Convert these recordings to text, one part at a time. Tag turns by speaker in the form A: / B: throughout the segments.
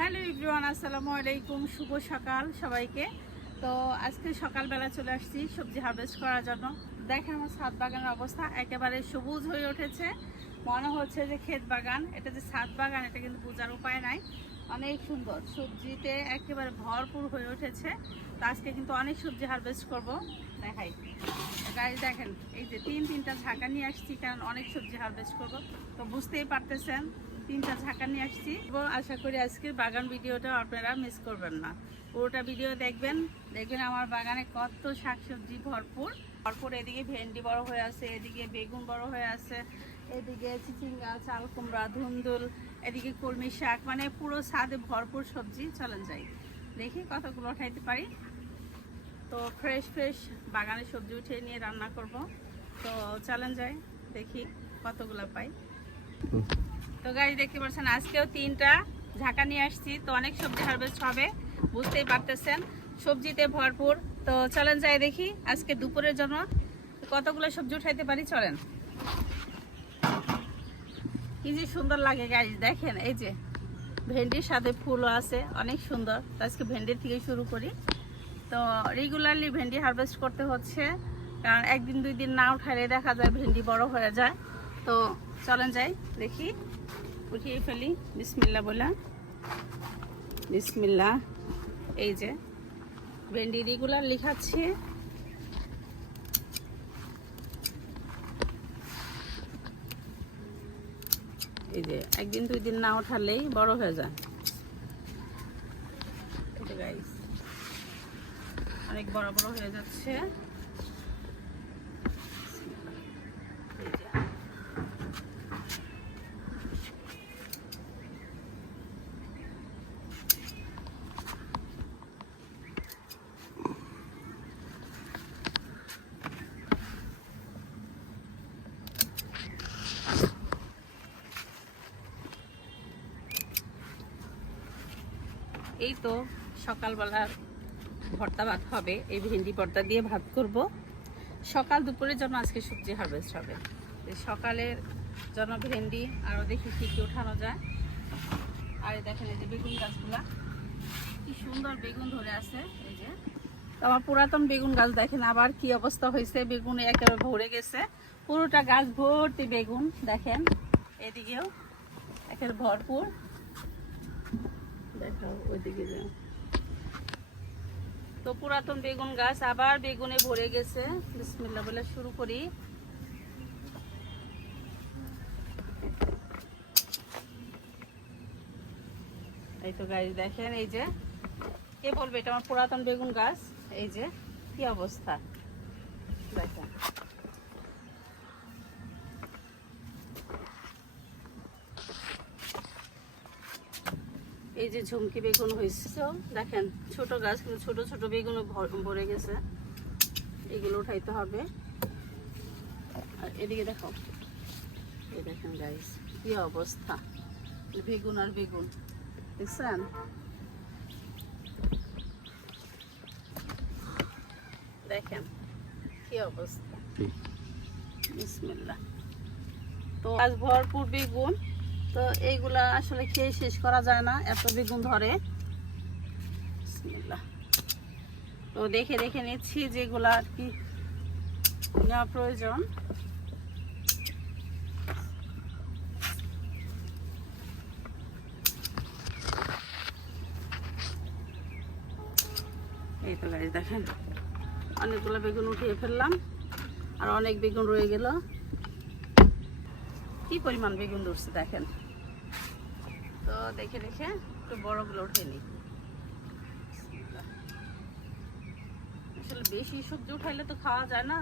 A: Hello ইব্রুয়ান আসসালামু আলাইকুম, শুভ সকাল সবাইকে। তো আজকে সকালবেলা চলে আসছি সবজি হারভেস্ট করার জন্য। দেখেন আমার ছাদ বাগানের অবস্থা, একেবারে সবুজ হয়ে উঠেছে। মনে হচ্ছে যে ক্ষেত বাগান, এটা যে ছাদ বাগান, এটা কিন্তু বোঝার উপায় নাই। অনেক সুন্দর, সবজিতে একেবারে ভরপুর হয়ে উঠেছে। তো আজকে কিন্তু অনেক সবজি হারভেস্ট করব। দেখাই। গাড়ি দেখেন, এই যে তিন তিনটা ঝাঁকা নিয়ে আসছি, কারণ অনেক সবজি হারভেস্ট করব। তো বুঝতেই পারতেছেন তিনটা ঝাঁকা নিয়ে আসছি। আশা করি আজকের বাগান ভিডিওটা আপনারা মিস করবেন না। পুরোটা ভিডিও দেখবেন। দেখবেন আমার বাগানে কত শাকসবজি ভরপুর। ভরপুর এদিকে ভেন্ডি বড় হয়ে আছে, এদিকে বেগুন বড় হয়ে আছে, এদিকে চিচিঙ্গা চাল কুমড়া ধুন্দুল, এদিকে কলমি শাক মানে পুরো ছাদে ভরপুর সবজি। চলেন যাই। দেখি কতগুলো উঠাইতে পারি। তো ফ্রেশ ফ্রেশ বাগানে সবজি উঠিয়ে নিয়ে রান্না করব। তো চলেন যাই, দেখি কতগুলো পাই। তো গাড়ি দেখতে পাচ্ছেন, আজকেও তিনটা ঝাঁকা নিয়ে আসছি। তো অনেক সবজি হারভেস্ট হবে, বুঝতেই পারতেছেন। সবজিতে ভরপুর। তো চলেন যাই দেখি আজকে দুপুরের জন্য কতগুলো সবজি উঠাইতে পারি, চলেন। কি যে সুন্দর লাগে গাড়ি দেখেন, এই যে ভেন্ডির সাথে ফুলও আছে, অনেক সুন্দর। তো আজকে ভেন্ডির থেকে শুরু করি। তো রেগুলারলি ভেন্ডি হারভেস্ট করতে হচ্ছে, কারণ একদিন দুই দিন না উঠালে দেখা যায় ভেন্ডি বড় হয়ে যায়। তো চলেন যাই, দেখি। উঠিয়ে ফেলি। বিসমিল্লা বলে। বিসমিল্লা। এই যে, ভেন্ডি রেগুলার লিখাচ্ছি। এই যে, একদিন দুই দিন না ওঠালেই বড় হয়ে যায়। অনেক বড় বড় হয়ে যাচ্ছে এই যে। এই তো সকালবেলার ভর্তা ভাত হবে, এই ভেন্ডি ভর্তা দিয়ে ভাত করব। সকাল দুপুরের জন্য আজকে সবজি হারভেস্ট হবে। সকালের জন্য ভেন্ডি আরও দেখি কী কী ওঠানো যায়। আর দেখেন এই যে বেগুন গাছগুলা, কি সুন্দর বেগুন ধরে আছে, এই যে। আমার পুরাতন বেগুন গাছ দেখেন আবার কি অবস্থা হয়েছে, বেগুন একেবারে ভরে গেছে। পুরোটা গাছ ভর্তি বেগুন, দেখেন, এদিকেও একেবারে ভরপুর। যাও তো পুরাতন বেগুন গাছ আবার বেগুনে ভরে গেছে। বিসমিল্লা বলে শুরু করি। এই তো গাছ দেখেন, এই যে, কে বলবে এটা আমার পুরাতন বেগুন গাছ? এই যে, কি অবস্থা? দেখেন। এই যে ঝুমকি বেগুন হয়েছে দেখেন ছোট গাছ কিন্তু ছোট ছোট বেগুন ভরে গেছে। এগুলো উঠাইতে হবে। আর এদিকে দেখো এই দেখেন গাইস কি অবস্থা। বেগুন আর বেগুন দেখছেন? দেখেন কি অবস্থা। বিসমিল্লাহ। তো আজ ভরপুর বেগুন। তো এইগুলা আসলে খেয়ে শেষ করা যায় না, এত বেগুন ধরে। তো দেখে দেখে নিচ্ছি যেগুলা আর কি নেওয়া প্রয়োজন। এই গাছ দেখেন। অনেকগুলো বেগুন উঠিয়ে ফেললাম, আর অনেক বেগুন রয়ে গেল। কি পরিমাণ বেগুন ধরছে দেখেন? দেখে দেখে একটু বড়গুলো উঠে নিই। আসলে বেশি সবজি উঠাইলে তো খাওয়া যায় না।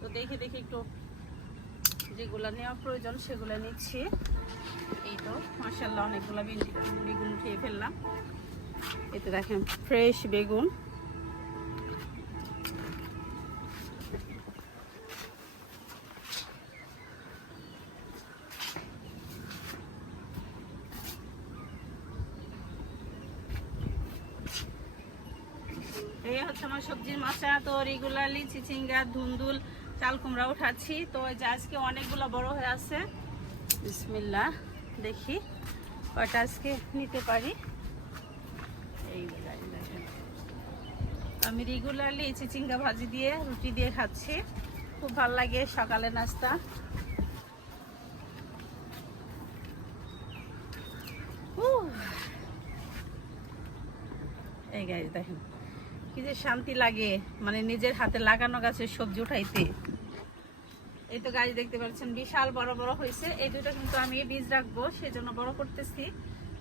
A: তো দেখে দেখে একটু যেগুলো নেওয়া প্রয়োজন সেগুলো নিচ্ছি। এই তো মার্শাল্লাহ অনেকগুলো বেগুন উঠিয়ে ফেললাম। এতে দেখেন, ফ্রেশ বেগুন। হচ্ছে আমার সবজির মাচা তো রেগুলারলি চিচিঙ্গা, ধুন্দুল, চাল কুমড়া উঠাচ্ছি। তো এই যে আজকে অনেকগুলো বড় হয়ে আছে। বিসমিল্লা দেখি কয়টা আজকে নিতে পারি। আমি রেগুলারলি চিচিঙ্গা ভাজি দিয়ে, রুটি দিয়ে খাচ্ছি। খুব ভালো লাগে সকালে নাস্তা। এই গাছ দেখেন। কি যে শান্তি লাগে মানে নিজের হাতে লাগানো গাছের সবজি উঠাইতে। এই তো গাছ দেখতে পাচ্ছেন, বিশাল বড় বড় হয়েছে। এই দুটো কিন্তু আমি বীজ রাখব, সেজন্য বড় করতেছি।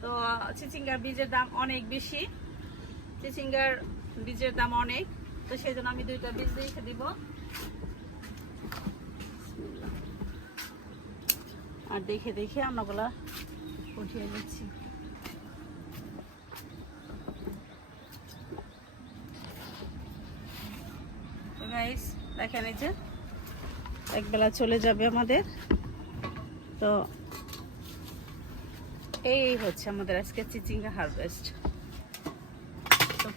A: তো, চিচিঙ্গার বীজের দাম অনেক বেশি। চিচিঙ্গার বীজের দাম অনেক, তো সেই জন্য আমি দুইটা বীজ রেখে দিব। আর দেখে দেখে আমরাগুলা উঠিয়ে নিচ্ছি। গাইস দেখেন এই যে একবেলা চলে যাবে আমাদের। তো এই হচ্ছে আমাদের আজকে চিচিঙ্গা হারভেস্ট তো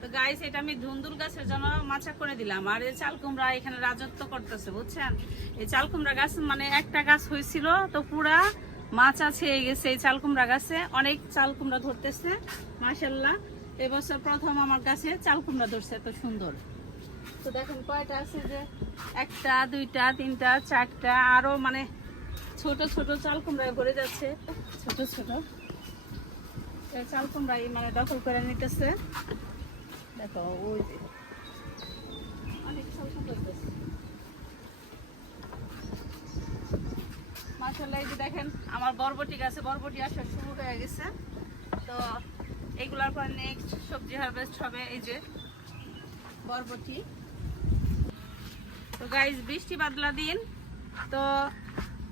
A: তো গাইস এটা আমি ধুন্দুল গাছের জন্য মাচা করে দিলাম। আর এই চাল কুমড়া এখানে রাজত্ব করতেছে, বুঝছেন? এই চাল কুমড়া গাছ মানে একটা গাছ হয়েছিল, তো পুরা মাছ আছে এই গেছে এই চাল কুমড়া গাছে। অনেক চাল কুমড়া ধরতেছে মাশাল্লাহ এবছর প্রথম আমার গাছে চাল কুমড়া ধরছে, এত সুন্দর। তো দেখেন কয়টা আছে যে একটা, দুইটা, তিনটা, চারটা, আরও মানে ছোট ছোট চাল কুমড়ায় ভরে যাচ্ছে। ছোট ছোট। চাল কুমড়াই মানে দখল করে নিতেছে। দেখো, ওই যে। অনেক চাল কুমড়া। মাশাআল্লাহ, এই যে দেখেন, আমার বরবটি গাছে বরবটি আসা শুরু হয়ে গেছে। তো এগুলার পর নেক্সট সবজি হারভেস্ট হবে, এই যে বরবটি। তো গাইজ বৃষ্টি বাদলা দিন। তো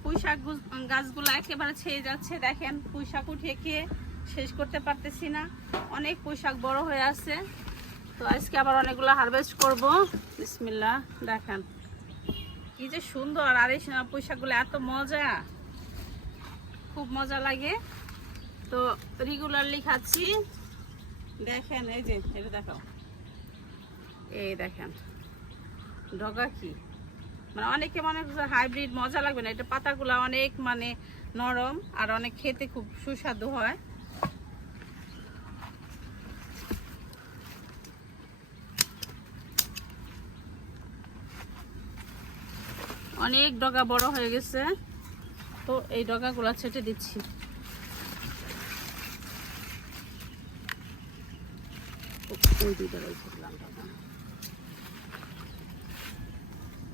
A: পুঁই শাক গু- গাছগুলো একেবারে ছেয়ে যাচ্ছে, দেখেন পুঁই শাক উঠিয়ে খেয়ে শেষ করতে পারতেছি না। অনেক পুঁই শাক বড় হয়ে আছে। তো আজকে আবার অনেকগুলো হারভেস্ট করব। বিসমিল্লা দেখেন। কি যে সুন্দর, আর এই সময় পুঁই শাকগুলো এত মজা। খুব মজা লাগে। তো রেগুলারলি খাচ্ছি। দেখেন, এই যে, এটা দেখাও। এই দেখেন। ডগা কি? মানে অনেকে মনে করছে হাইব্রিড, মজা লাগবে না। এটা পাতাগুলো অনেক মানে নরম আর অনেক খেতে খুব সুস্বাদু হয়। অনেক ডগা বড় হয়ে গেছে। তো এই ডগাগুলো ছেটে দিচ্ছি। ওই দুইটা রয়েছে লাল ডগা।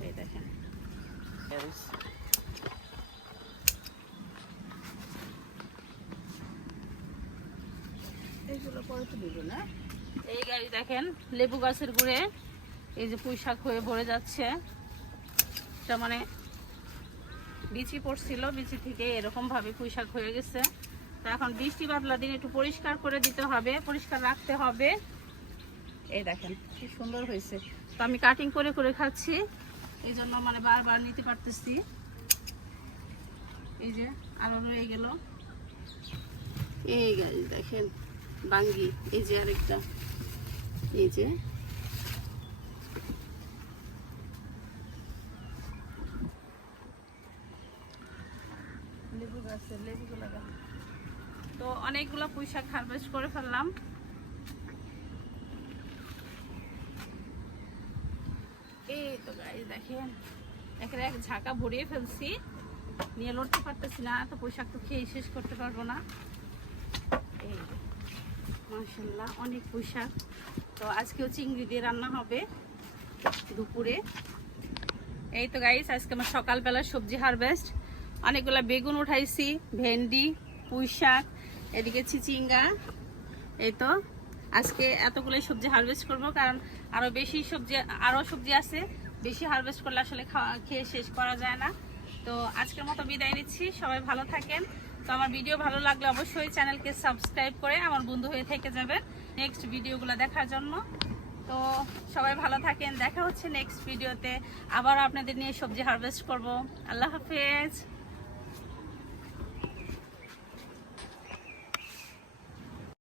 A: এই দেখেন না। এই গাড়ি দেখেন লেবু গাছের গুড়ে এই যে পুঁই শাক হয়ে ভরে যাচ্ছে। এটা মানে বিচি পড়ছিল বিচি থেকে এরকম ভাবে পুঁই শাক হয়ে গেছে। তো এখন বৃষ্টি বাদলা দিন একটু পরিষ্কার করে দিতে হবে পরিষ্কার রাখতে হবে। এই দেখেন কি সুন্দর হয়েছে। তো আমি কাটিং করে করে খাচ্ছি। এই জন্য মানে বারবার নিতে পারতেছি। এই যে, আরও রয়ে গেল। এই গাছ দেখেন, বাঙ্গি, এই যে আরেকটা। এই যে। লেবু। তো অনেকগুলো পুঁই শাক হারভেস্ট করে ফেললাম। এই তো গাইজ দেখেন একের এক ঝাঁকা ভরিয়ে ফেলছি। নিয়ে লড়তে পারতেছি না তো পোশাক তো খেয়ে শেষ করতে পারব না। এই মার্শাল্লাহ অনেক পোশাক। তো আজকেও চিংড়ি দিয়ে রান্না হবে দুপুরে। এই তো গাইস আজকে আমার সকালবেলা সবজি হারভেস্ট অনেকগুলো বেগুন উঠাইছি, ভেন্ডি পুঁই শাক এদিকে চিচিঙ্গা। এই তো আজকে এতগুলো সবজি হারভেস্ট করব, কারণ আরও বেশি সবজি, আরও সবজি আছে। বেশি হারভেস্ট করলে আসলে খাওয়া, খেয়ে শেষ করা যায় না। তো আজকের মতো বিদায় নিচ্ছি, সবাই ভালো থাকেন। তো আমার ভিডিও ভালো লাগলে অবশ্যই চ্যানেলকে সাবস্ক্রাইব করে আমার বন্ধু হয়ে থেকে যাবেন নেক্সট ভিডিওগুলো দেখার জন্য। তো সবাই ভালো থাকেন, দেখা হচ্ছে নেক্সট ভিডিওতে। আবার আপনাদের নিয়ে সবজি হারভেস্ট করব। আল্লাহ হাফেজ।